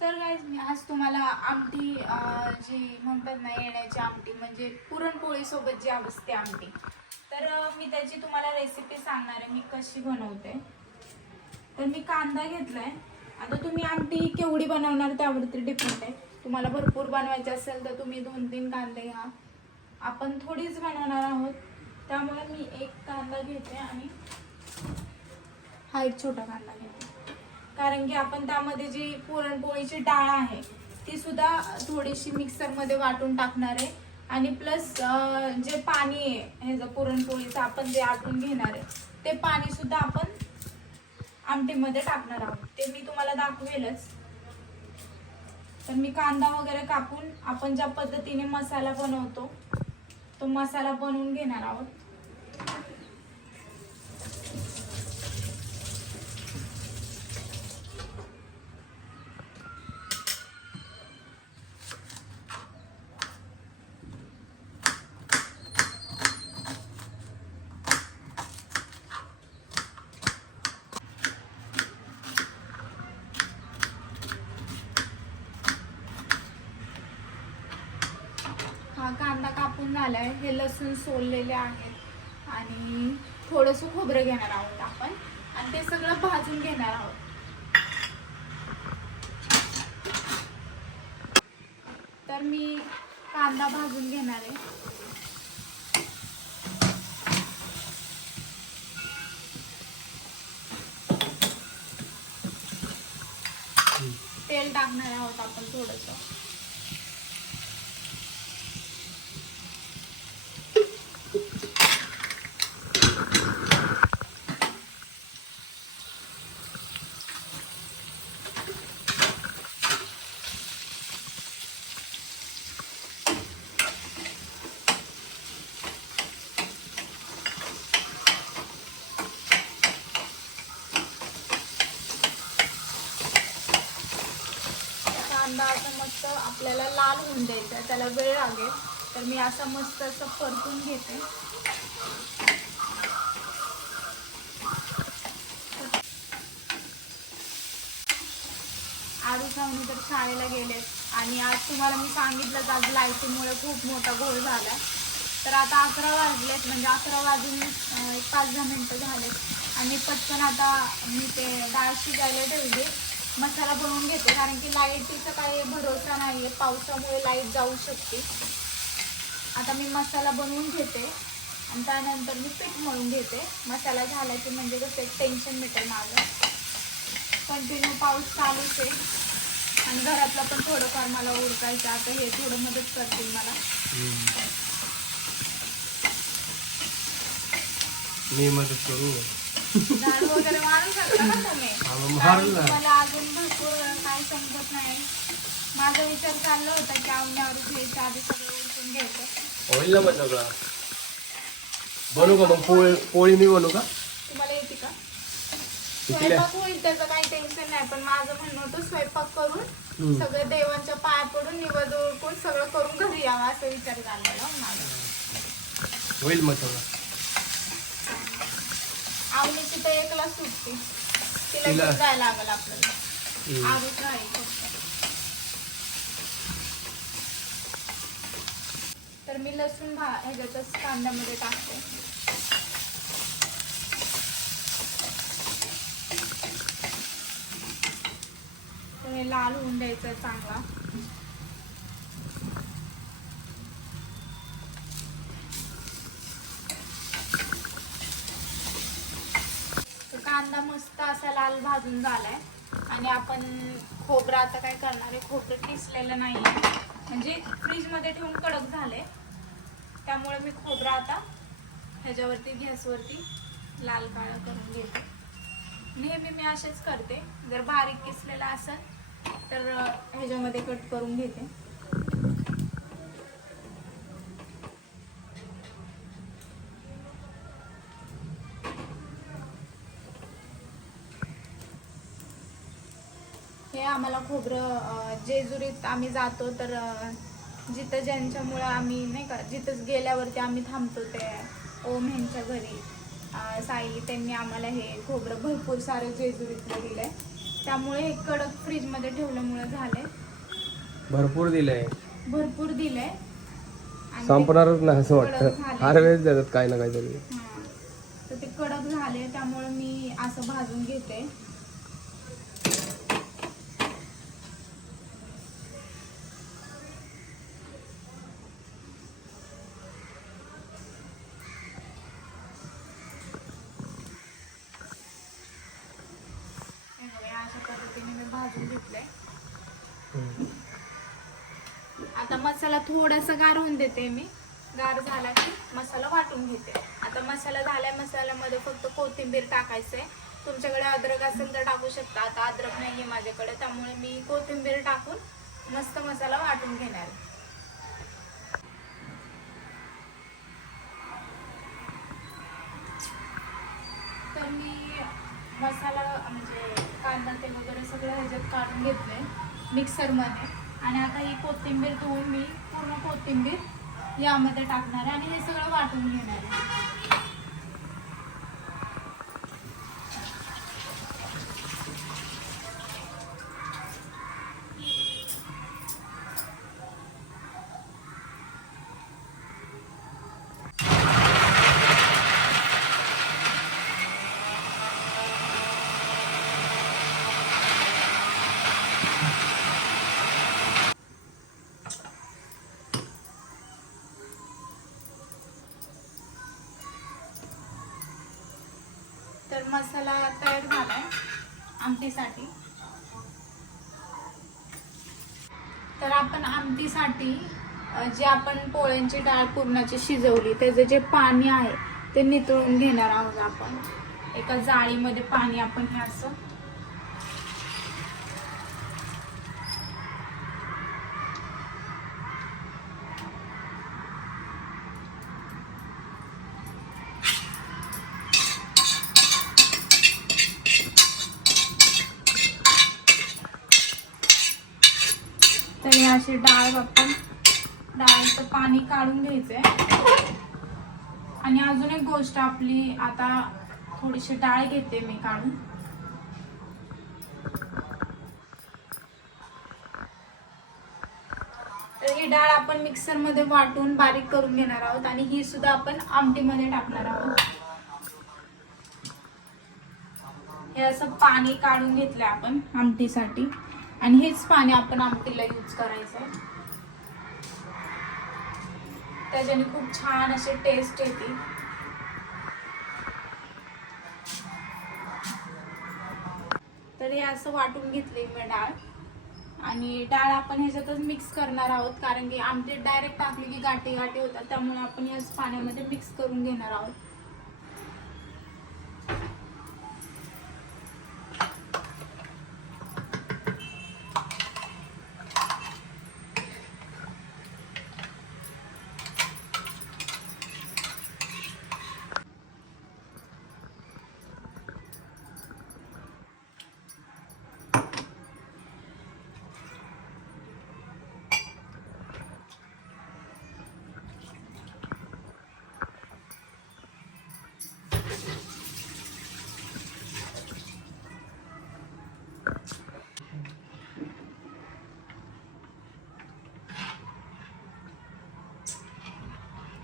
तर गाईज मी आज तुम्हाला आमटी जी म्हणतात ना येण्याची आमटी म्हणजे पुरणपोळीसोबत जी असते आमटी तर मी त्याची तुम्हाला रेसिपी सांगणार आहे मी कशी बनवते. तर मी कांदा घेतला आहे आता तुम्ही आमटी केवढी बनवणार त्यावरती डिपेंड आहे. तुम्हाला भरपूर बनवायची असेल तर तुम्ही दोन तीन कांदे घ्या. आपण थोडीच बनवणार आहोत. त्यामुळे मी एक कांदा घेते आणि हा एक छोटा कांदा घेते. कारण की आपण त्यामध्ये जी पुरणपोळीची डाळ आहे ती सुद्धा थोडीशी मिक्सरमध्ये वाटून टाकणार आहे. आणि प्लस जे पाणी आहे ह्याचं पुरणपोळीचं आपण जे आटून घेणार आहे ते पाणी सुद्धा आपण आमटीमध्ये टाकणार आहोत. ते मी तुम्हाला दाखवेलच. तर मी कांदा वगैरे कापून आपण ज्या पद्धतीने मसाला बनवतो तो मसाला बनवून घेणार आहोत. हा कांदा कापून झाला आहे हे लसूण सोललेले आहेत. आणि थोडंसं खोबरं घेणार आहोत आपण. आणि ते सगळं भाजून घेणार आहोत. तर मी कांदा भाजून घेणार आहे. तेल टाकणार आहोत आपण थोडंसं. कांदा असं मस्त आपल्याला लाल होऊन द्यायचा आहे. त्याला वेळ लागेल. तर मी असं मस्त असं परतून घेते. आरू सावनी तर शाळेला गेलेत आणि आज तुम्हाला मी सांगितलंच आज लाईटीमुळे खूप मोठा घोळ झाला. तर आता अकरा वाजलेत म्हणजे अकरा वाजून एक पाच दहा मिनटं झालेत. आणि पटकन आता मी ते डाळ शिजायला ठेवली. मसाला बनवून घेते कारण की लाईटीचा काही भरोसा नाही आहे पावसामुळे लाइट जाऊ शकते. आता मी मसाला बनवून घेते आणि त्यानंतर मी पीठ मळून घेते. मसाला झाला की म्हणजे कसं टेन्शन मिटेल माझं कंटिन्यू पाऊस चालूच आहे. आणि घरातलं पण थोडंफार मला उरकायचं आता हे थोडं मदत करतील मला. मी मदत करू? झाडू वगैरे मारून ना तुम्ही. हा, मला अजून भरपूर काय समजत नाही. माझा विचार चालला होता की आवडी आवडी घ्यायच्या आधी सगळं उरकून घ्यायचं. होईल ना मग सगळं. बनवू का मग पोळी पोळी मी बनवू का? तुम्हाला येते का? स्वयंपाक होईल त्याचं काही टेन्शन नाही पण माझं म्हणणं होतं स्वयंपाक करून. सगळं देवांच्या पाया पडून निवड उरकून सगळं करून घरी यावं असं विचार चाललेला माझा. होईल मग सगळं. आवडीची तर एकला सुटते. तिला तिला- जायला लागेल आपल्याला. हम्म. फक्त. तर मी लसूण भा ह्याच्यातच कांद्यामध्ये टाकते. तर हे लाल होऊन द्यायचं चांगला तर कांदा मस्त असा लाल भाजून झालाय. आणि आपण खोबरं आता काय करणार आहे? खोबरं किसलेलं नाही म्हणजे फ्रीजमध्ये ठेवून कडक झाले त्यामुळे मी खोबरं आता ह्याच्यावरती गॅसवरती लाल काळा करून घेते. नेहमी मी असेच करते. जर बारीक किसलेला असेल तर ह्याच्यामध्ये कट करून घेते. खोबरं जेजुरीत आम्ही जातो तर जिथं ज्यांच्यामुळं आम्ही नाही का जिथंच गेल्यावरती आम्ही थांबतो ते ओम ह्यांच्या घरी. सायली त्यांनी आम्हाला हे खोबरं भरपूर सारं जेजुरीतलं दिलंय. त्यामुळे हे कडक फ्रीजमध्ये ठेवल्यामुळे झाले भरपूर दिलंय. भरपूर दिलंय. आणि संपणारच नाही असं वाटतं. झाले. हर वेळेस देतात काही ना काहीतरी. हा. तर ते कडक झाले त्यामुळे मी असं भाजून घेते. आता मसाला थोडासा गार होऊन देते मी. गार झाला की मसाला वाटून घेते. आता मसाला झालाय मसाल्यामध्ये फक्त कोथिंबीर टाकायचंय. तुमच्याकडे अद्रक असेल तर टाकू शकता. आता अद्रक नाहीये माझ्याकडे त्यामुळे मी कोथिंबीर टाकून मस्त मसाला वाटून घेणार तर मी मसाला म्हणजे कांदा ते वगैरे सगळं ह्याच्यात काढून घेतलंय. मिक्सरमध्ये. आणि आता ही कोथिंबीर धुवून मी पूर्ण कोथिंबीर यामध्ये टाकणार आहे आणि हे सगळं वाटून घेणार आहे. तर मसाला तयार झाला आहे आमटीसाठी. तर आपण आमटीसाठी जे आपण पोळ्यांची डाळ पुरणाची शिजवली त्याचं जे पाणी आहे ते नितळून घेणार आहोत आपण. एका जाळीमध्ये पाणी आपण हे असं अशी डाळ आपण डाळीचं पाणी काढून घ्यायचंय. आणि अजून एक गोष्ट आपली आता थोडीशी डाळ घेते मी काढून. तर ही डाळ आपण मिक्सरमध्ये वाटून बारीक करून घेणार आहोत आणि ही सुद्धा आपण आमटीमध्ये टाकणार आहोत. हे असं पाणी काढून घेतलंय आपण आमटीसाठी. आणि हेच पाणी आपण आमटीला यूज करायचं आहे त्याच्याने खूप छान असे टेस्ट येते. तर हे असं वाटून घेतले मी डाळ. आणि डाळ आपण ह्याच्यातच मिक्स करणार आहोत कारण की आमटी डायरेक्ट टाकली की गाठी गाठी होतात त्यामुळे आपण याच पाण्यामध्ये मिक्स करून घेणार आहोत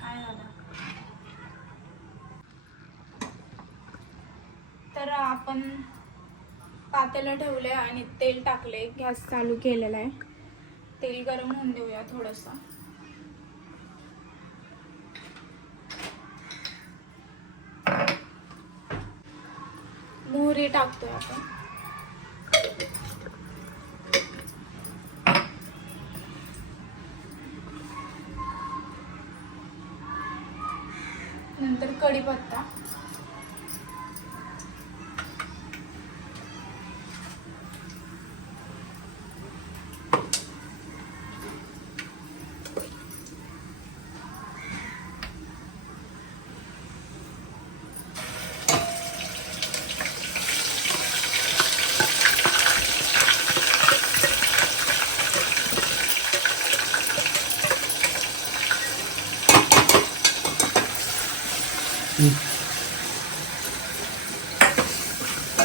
काय झालं तर आपण पातेलं ठेवले आणि तेल टाकले गॅस चालू केलेला आहे. तेल गरम होऊन देऊया थोडंसं. मोहरी टाकतोय आपण. नंतर कढीपत्ता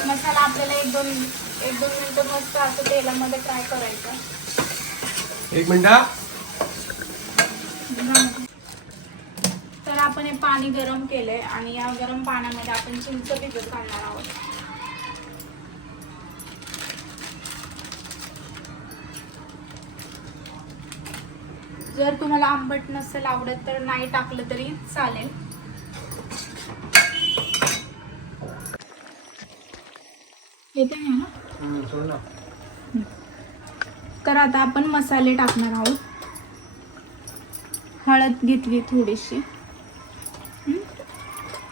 मसाला आपल्याला एक दोन मिनिटं मस्त असं तेलामध्ये फ्राय करायचं. एक मिनिटा तर आपण हे पाणी गरम केलंय आणि या गरम पाण्यामध्ये आपण चिंच भिजत घालणार आहोत. जर तुम्हाला आंबट नसेल आवडत तर नाही टाकलं तरी चालेल. येते ना? तर आता आपण मसाले टाकणार आहोत. हळद घेतली थोडीशी.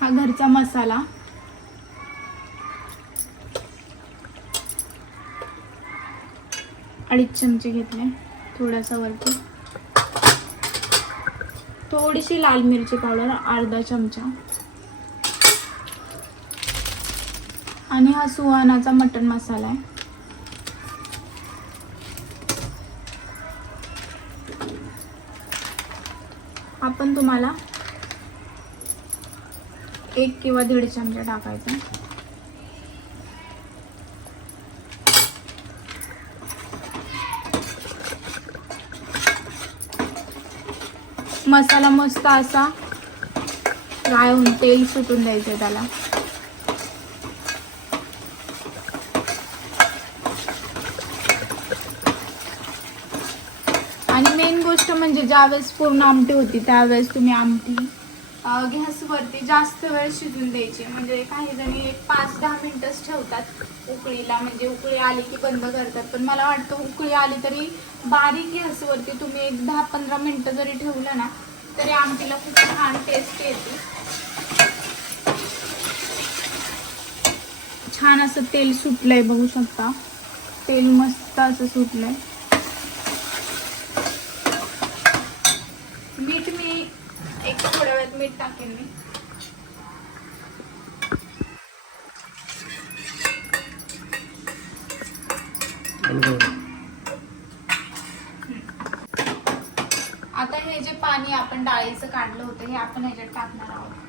हा घरचा मसाला. अडीच चमचे घेतले थोडासा वरती. थोडीशी लाल मिरची पावडर अर्धा चमचा. आणि हा सुहानाचा मटन मसाला आहे. आपण तुम्हाला एक किंवा दीड चमचा टाकायचा. मसाला मस्त असा फ्राय होऊन तेल सुटून द्यायचं त्याला आणि मेन गोष्ट म्हणजे ज्यावेळेस पूर्ण आमटी होती त्यावेळेस तुम्ही आमटी गॅसवरती जास्त वेळ शिजून द्यायची. म्हणजे काही जणी एक पाच दहा मिनटंच ठेवतात उकळीला. म्हणजे उकळी आली की बंद करतात. पण मला वाटतं उकळी आली तरी बारीक गॅसवरती तुम्ही एक दहा पंधरा मिनटं जरी ठेवलं ना तरी आमटीला खूप छान टेस्ट येते. छान असं तेल सुटलंय बघू शकता. तेल मस्त असं सुटलंय मीठ मी एक थोड्या वेळात मीठ टाकेन मी आणि काय? आता हे जे पाणी आपण डाळीचं काढलं होतं हे आपण ह्याच्यात टाकणार आहोत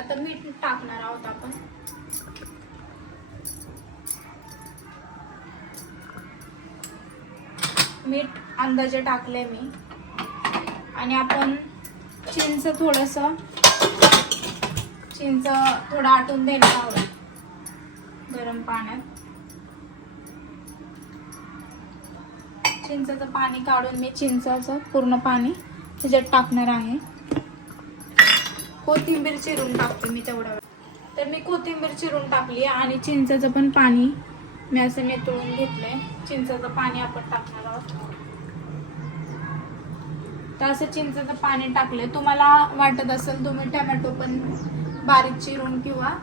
आता मीठ टाकणार आहोत आपण. मीठ अंदाजे टाकले मी. आणि आपण चिंच थोडस चिंच थोडं आटून देणार आहोत गरम पाण्यात. चिंचाचं पाणी काढून मी चिंचाचं पूर्ण पाणी त्याच्यात टाकणार आहे. कोथिंबीर चिरून टाकते मी तेवढ्या तर मी कोथिंबीर चिरून टाकली आणि चिंचाचं पण पाणी मी असं नेतळून घेतलंय. चिंचाचं पाणी आपण टाकणार आहोत. तर असं चिंचाचं पाणी टाकलंय. तुम्हाला वाटत असेल तुम्ही टमॅटो पण बारीक चिरून किंवा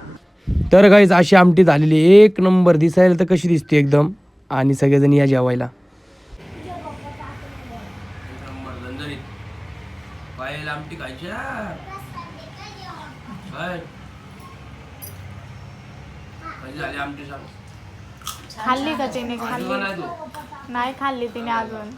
तर गाईज अशी आमटी झालेली एक नंबर दिसायला तर कशी दिसते एकदम? आणि सगळेजण या जेवायला. आमटी खायच्या काय कधी झाली आमटी सांग. खाल्ली का तिने खाल्ली? नाही तू. नाही खाल्ली तिने अजून.